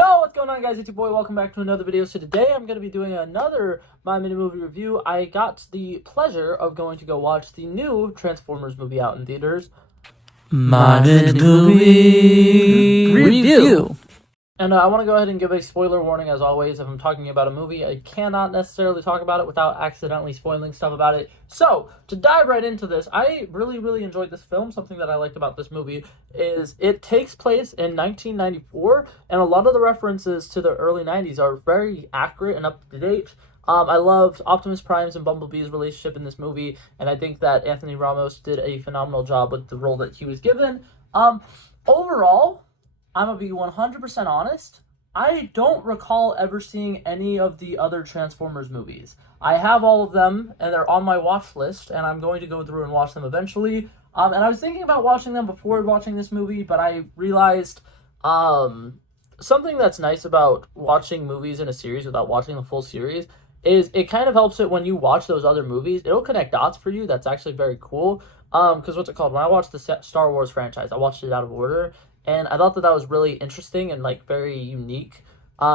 Yo, what's going on, guys? It's your boy. Welcome back to another video. So today I'm going to be doing another My Mini Movie review. I got the pleasure of going to go watch the new Transformers movie out in theaters. My Mini Movie Review. And I want to go ahead and give a spoiler warning, as always. If I'm talking about a movie, I cannot necessarily talk about it without accidentally spoiling stuff about it. So, to dive right into this, I really enjoyed this film. Something that I liked about this movie is it takes place in 1994, and a lot of the references to the early 90s are very accurate and up to date. I loved Optimus Prime's and Bumblebee's relationship in this movie, and I think that Anthony Ramos did a phenomenal job with the role that he was given. Overall, I'm gonna be 100% honest. I don't recall ever seeing any of the other Transformers movies. I have all of them, and they're on my watch list, and I'm going to go through and watch them eventually. And I was thinking about watching them before watching this movie, but I realized something that's nice about watching movies in a series without watching the full series is it kind of helps it when you watch those other movies. It'll connect dots for you. That's actually very cool. Because what's it called? When I watched the Star Wars franchise, I watched it out of order. And I thought that was really interesting and like very unique.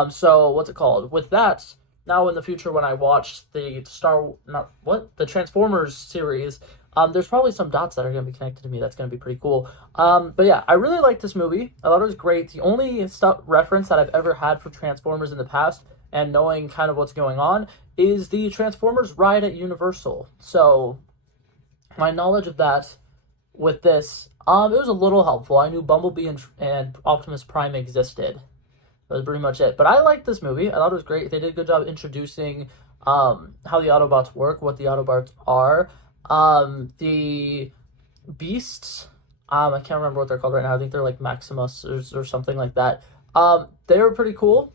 So what's it called? With that, now in the future when I watch the Transformers series, there's probably some dots that are going to be connected to me. That's going to be pretty cool. But yeah, I really liked this movie. I thought it was great. The only reference that I've ever had for Transformers in the past, and knowing kind of what's going on, is the Transformers ride at Universal. So my knowledge of that with this, it was a little helpful. I knew Bumblebee and Optimus Prime existed. That was pretty much it. But I liked this movie. I thought it was great. They did a good job introducing how the Autobots work, what the Autobots are. The Beasts, I can't remember what they're called right now. I think they're like Maximus or something like that. They were pretty cool.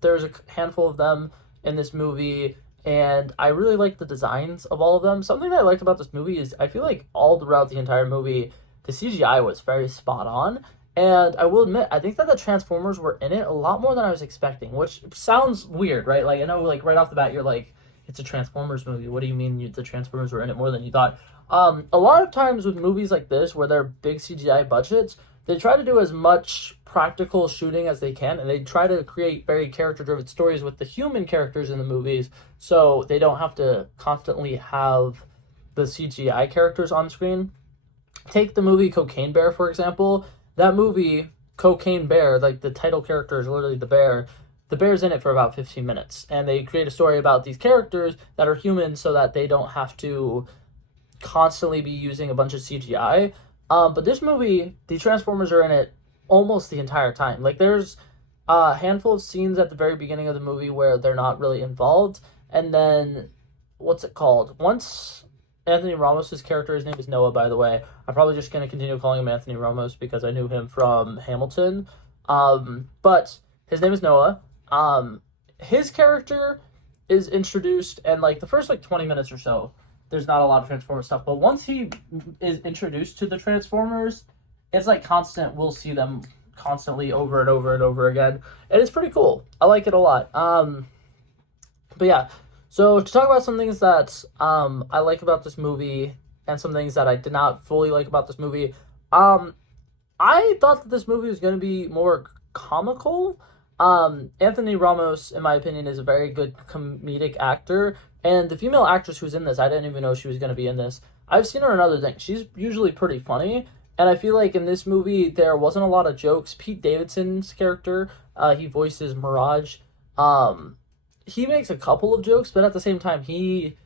There's a handful of them in this movie, and I really like the designs of all of them. Something that I liked about this movie is I feel like all throughout the entire movie, the CGI was very spot on. And I will admit, I think that the Transformers were in it a lot more than I was expecting, which sounds weird, right? Like, I know, like, right off the bat, you're like, it's a Transformers movie. What do you mean the Transformers were in it more than you thought? A lot of times with movies like this, where they're big CGI budgets, they try to do as much practical shooting as they can, and they try to create very character-driven stories with the human characters in the movies, so they don't have to constantly have the CGI characters on screen. Take the movie Cocaine Bear, for example. That movie, Cocaine Bear, like the title character is literally the bear. The bear's in it for about 15 minutes, and they create a story about these characters that are human so that they don't have to constantly be using a bunch of CGI. But this movie, the Transformers are in it almost the entire time. Like, there's a handful of scenes at the very beginning of the movie where they're not really involved, and then, what's it called? Once Anthony Ramos' character, his name is Noah, by the way. I'm probably just going to continue calling him Anthony Ramos because I knew him from Hamilton. But his name is Noah. His character is introduced, and like the first like 20 minutes or so, there's not a lot of Transformers stuff. But once he is introduced to the Transformers, it's like constant. We'll see them constantly over and over and over again. And it's pretty cool. I like it a lot. But yeah, so to talk about some things that I like about this movie and some things that I did not fully like about this movie, I thought that this movie was going to be more comical. Anthony Ramos, in my opinion, is a very good comedic actor, and the female actress who's in this, I didn't even know she was going to be in this. I've seen her in other things. She's usually pretty funny, and I feel like in this movie, there wasn't a lot of jokes. Pete Davidson's character, he voices Mirage. He makes a couple of jokes, but at the same time, he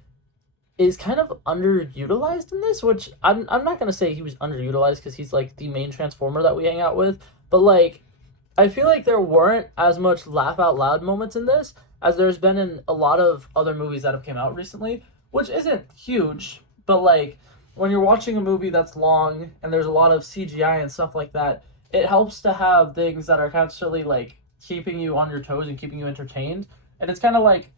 is kind of underutilized in this, which I'm not going to say he was underutilized because he's like the main Transformer that we hang out with, but like, I feel like there weren't as much laugh out loud moments in this as there's been in a lot of other movies that have came out recently, which isn't huge, but like when you're watching a movie that's long and there's a lot of CGI and stuff like that, it helps to have things that are constantly like keeping you on your toes and keeping you entertained. And it's kind of like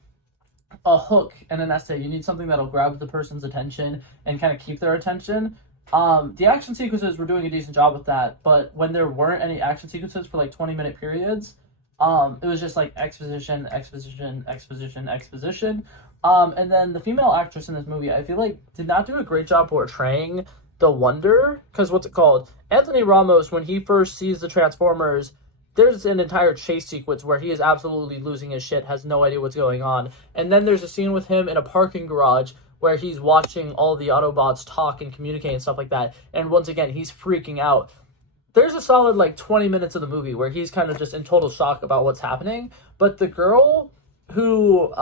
a hook in an essay. You need something that'll grab the person's attention and kind of keep their attention. The action sequences were doing a decent job with that, but when there weren't any action sequences for like 20-minute periods, it was just like exposition, exposition, exposition, exposition. And then the female actress in this movie, I feel like did not do a great job portraying the Wonder, because what's it called? Anthony Ramos, when he first sees the Transformers, there's an entire chase sequence where he is absolutely losing his shit, has no idea what's going on. And then there's a scene with him in a parking garage where he's watching all the Autobots talk and communicate and stuff like that. And once again, he's freaking out. There's a solid like 20 minutes of the movie where he's kind of just in total shock about what's happening. But the girl who,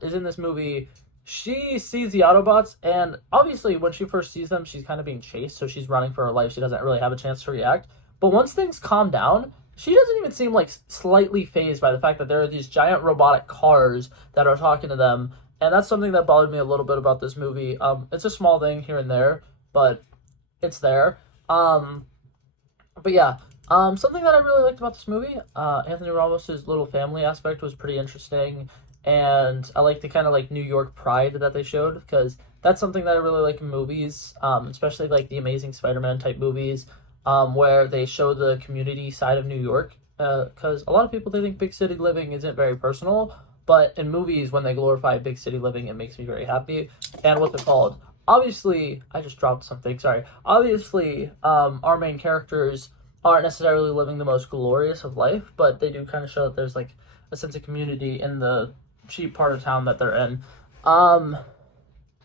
is in this movie, she sees the Autobots, and obviously when she first sees them, she's kind of being chased, so she's running for her life. She doesn't really have a chance to react. But once things calm down, she doesn't even seem like slightly fazed by the fact that there are these giant robotic cars that are talking to them. And that's something that bothered me a little bit about this movie. It's a small thing here and there, but it's there. But yeah, something that I really liked about this movie, Anthony Ramos's little family aspect was pretty interesting, and I like the kind of like New York pride that they showed, because that's something that I really like in movies, especially like the Amazing Spider-Man type movies, where they show the community side of New York, because a lot of people, they think big city living isn't very personal, but in movies, when they glorify big city living, it makes me very happy. And what's it called? Obviously, I just dropped something, sorry. Obviously, our main characters aren't necessarily living the most glorious of life, but they do kind of show that there's like a sense of community in the cheap part of town that they're in. And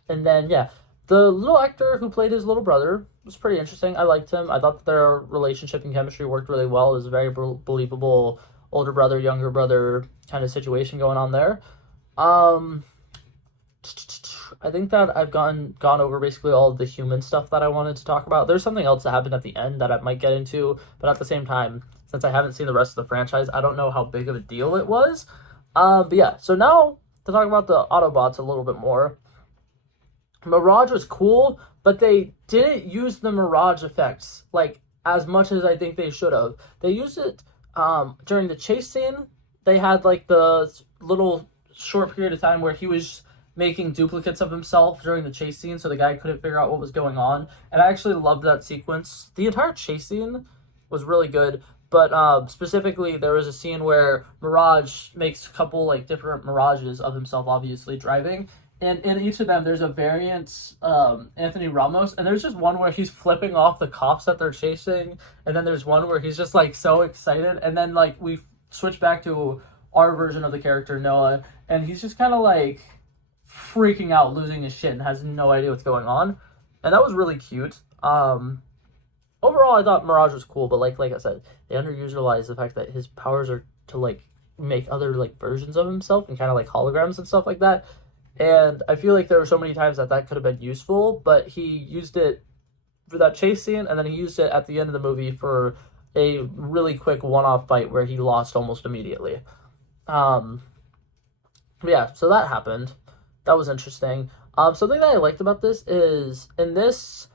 then, yeah, the little actor who played his little brother was pretty interesting. I liked him. I thought that their relationship and chemistry worked really well. It was a very believable older brother, younger brother kind of situation going on there. I think that I've gone over basically all of the human stuff that I wanted to talk about. There's something else that happened at the end that I might get into, but at the same time, since I haven't seen the rest of the franchise, I don't know how big of a deal it was. But yeah, so now to talk about the Autobots a little bit more. Mirage was cool, but they didn't use the Mirage effects like as much as I think they should have. They used it during the chase scene. They had like the little short period of time where he was making duplicates of himself during the chase scene, so the guy couldn't figure out what was going on. And I actually loved that sequence. The entire chase scene was really good, but specifically there was a scene where Mirage makes a couple like different Mirages of himself, obviously driving. And in each of them, there's a variant Anthony Ramos, and there's just one where he's flipping off the cops that they're chasing, and then there's one where he's just like so excited, and then like we switch back to our version of the character Noah, and he's just kind of like freaking out, losing his shit, and has no idea what's going on, and that was really cute. Overall, I thought Mirage was cool, but like I said, they underutilized the fact that his powers are to like make other like versions of himself and kind of like holograms and stuff like that. And I feel like there were so many times that could have been useful, but he used it for that chase scene, and then he used it at the end of the movie for a really quick one-off fight where he lost almost immediately. Yeah, so that happened. That was interesting. Something that I liked about this is, in this,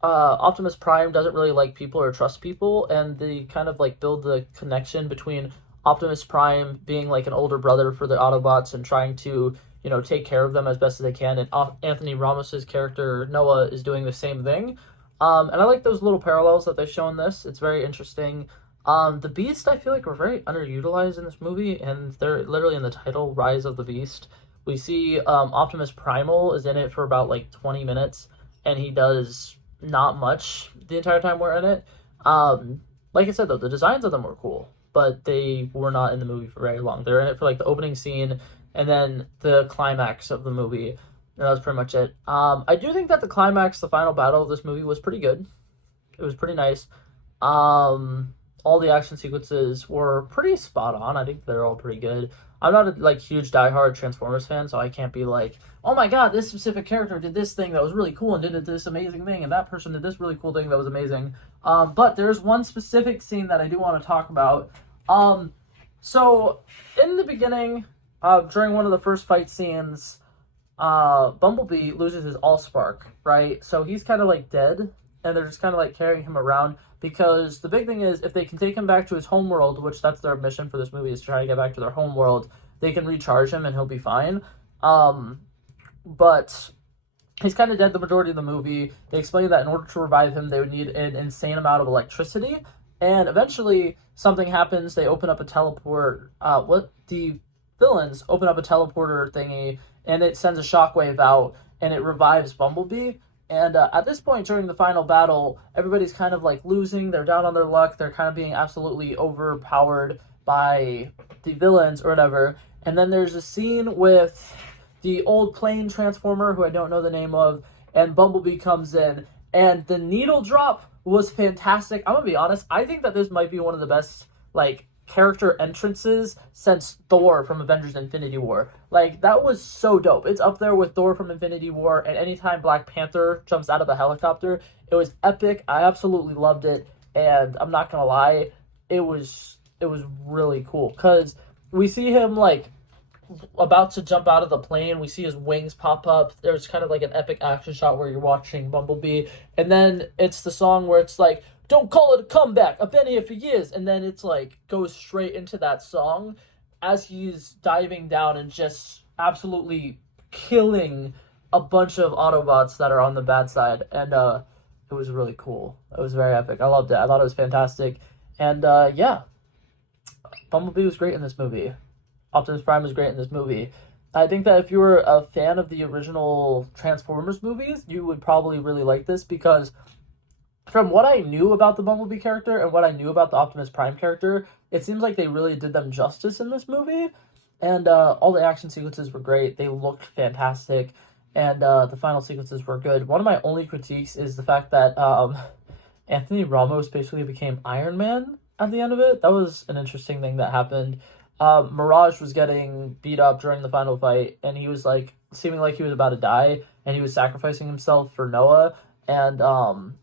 Optimus Prime doesn't really like people or trust people, and they kind of like build the connection between Optimus Prime being like an older brother for the Autobots and trying to, you know, take care of them as best as they can, and Anthony Ramos's character Noah is doing the same thing. And I like those little parallels that they show in this. It's very interesting. The Beast, I feel like, were very underutilized in this movie, and they're literally in the title, Rise of the Beast. We see Optimus Primal is in it for about like 20 minutes, and he does not much the entire time we're in it. Like I said, though, the designs of them were cool, but they were not in the movie for very long. They're in it for like the opening scene and then the climax of the movie. And that was pretty much it. I do think that the climax, the final battle of this movie, was pretty good. It was pretty nice. All the action sequences were pretty spot on. I think they're all pretty good. I'm not a like huge diehard Transformers fan, so I can't be like, oh my god, this specific character did this thing that was really cool and did this amazing thing, and that person did this really cool thing that was amazing. But there's one specific scene that I do want to talk about. So in the beginning, during one of the first fight scenes, Bumblebee loses his Allspark, right? So he's kind of like dead, and they're just kind of like carrying him around, because the big thing is, if they can take him back to his home world, which that's their mission for this movie, is to try to get back to their home world, they can recharge him and he'll be fine. But he's kind of dead the majority of the movie. They explain that in order to revive him, they would need an insane amount of electricity, and eventually something happens. They open up a teleport, the villains open up a teleporter thingy, and it sends a shockwave out, and it revives Bumblebee. And at this point during the final battle, everybody's kind of like losing. They're down on their luck. They're kind of being absolutely overpowered by the villains or whatever. And then there's a scene with the old plane transformer, who I don't know the name of, and Bumblebee comes in. And the needle drop was fantastic. I'm gonna be honest. I think that this might be one of the best like character entrances since Thor from Avengers Infinity War. Like, that was so dope. It's up there with Thor from Infinity War, and anytime Black Panther jumps out of a helicopter, it was epic. I absolutely loved it, and I'm not gonna lie, it was really cool, because we see him, like, about to jump out of the plane. We see his wings pop up. There's kind of like an epic action shot where you're watching Bumblebee, and then it's the song where it's like, don't call it a comeback, I've been here for years, and then it's like goes straight into that song as he's diving down and just absolutely killing a bunch of Autobots that are on the bad side. And it was really cool. It was very epic. I loved it. I thought it was fantastic. And yeah, Bumblebee was great in this movie. Optimus Prime was great in this movie. I think that if you were a fan of the original Transformers movies, you would probably really like this, because from what I knew about the Bumblebee character and what I knew about the Optimus Prime character, it seems like they really did them justice in this movie. And all the action sequences were great. They looked fantastic. And the final sequences were good. One of my only critiques is the fact that Anthony Ramos basically became Iron Man at the end of it. That was an interesting thing that happened. Mirage was getting beat up during the final fight, and he was like seeming like he was about to die, and he was sacrificing himself for Noah. And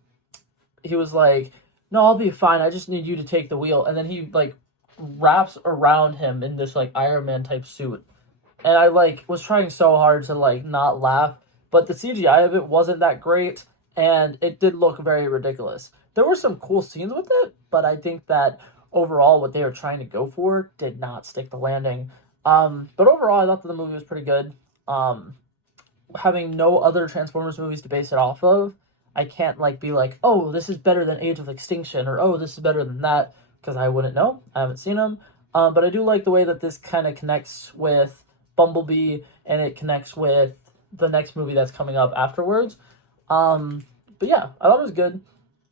he was like, no, I'll be fine, I just need you to take the wheel. And then he like wraps around him in this like Iron Man type suit, and I like was trying so hard to like not laugh, but the CGI of it wasn't that great, and it did look very ridiculous. There were some cool scenes with it, but I think that overall what they were trying to go for did not stick the landing. But overall, I thought that the movie was pretty good. Having no other Transformers movies to base it off of, I can't like be like, oh, this is better than Age of Extinction, or oh, this is better than that, because I wouldn't know. I haven't seen them. But I do like the way that this kind of connects with Bumblebee, and it connects with the next movie that's coming up afterwards. But yeah, I thought it was good.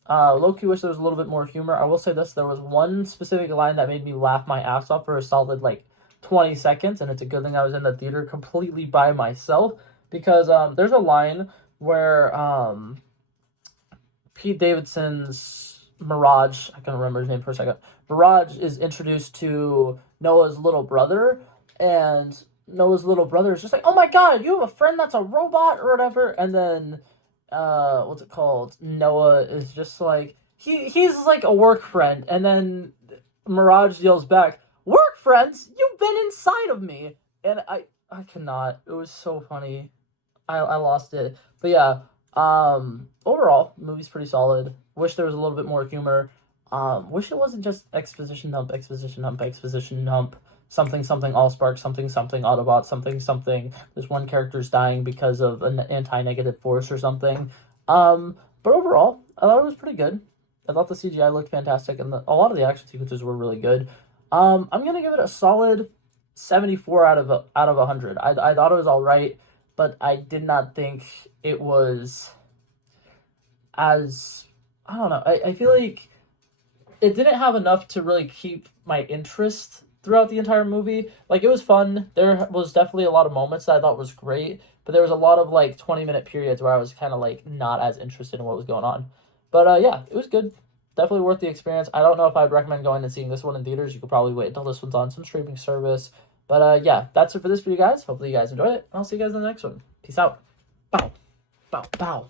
Low-key wish there was a little bit more humor. I will say this, there was one specific line that made me laugh my ass off for a solid like 20 seconds, and it's a good thing I was in the theater completely by myself, because there's a line where Pete Davidson's Mirage, I can't remember his name for a second, Mirage is introduced to Noah's little brother, and Noah's little brother is just like, oh my god, you have a friend that's a robot or whatever. And then what's it called, Noah is just like, he's like a work friend. And then Mirage yells back, work friends, you've been inside of me. And I cannot, it was so funny. I lost it. But yeah, overall movie's pretty solid. Wish there was a little bit more humor. Wish it wasn't just exposition dump, something Allspark, something Autobot, something this one character's dying because of an anti-negative force or something. But overall, I thought it was pretty good. I thought the CGI looked fantastic, and a lot of the action sequences were really good. I'm gonna give it a solid 74 out of 100. I thought it was all right, but I did not think it was as, I don't know, I feel like it didn't have enough to really keep my interest throughout the entire movie. Like, it was fun. There was definitely a lot of moments that I thought was great, but there was a lot of like 20-minute periods where I was kind of like not as interested in what was going on. But yeah, it was good. Definitely worth the experience. I don't know if I'd recommend going and seeing this one in theaters. You could probably wait until this one's on some streaming service. But yeah, that's it for this for you guys. Hopefully you guys enjoyed it, and I'll see you guys in the next one. Peace out. Bow. Bow. Bow.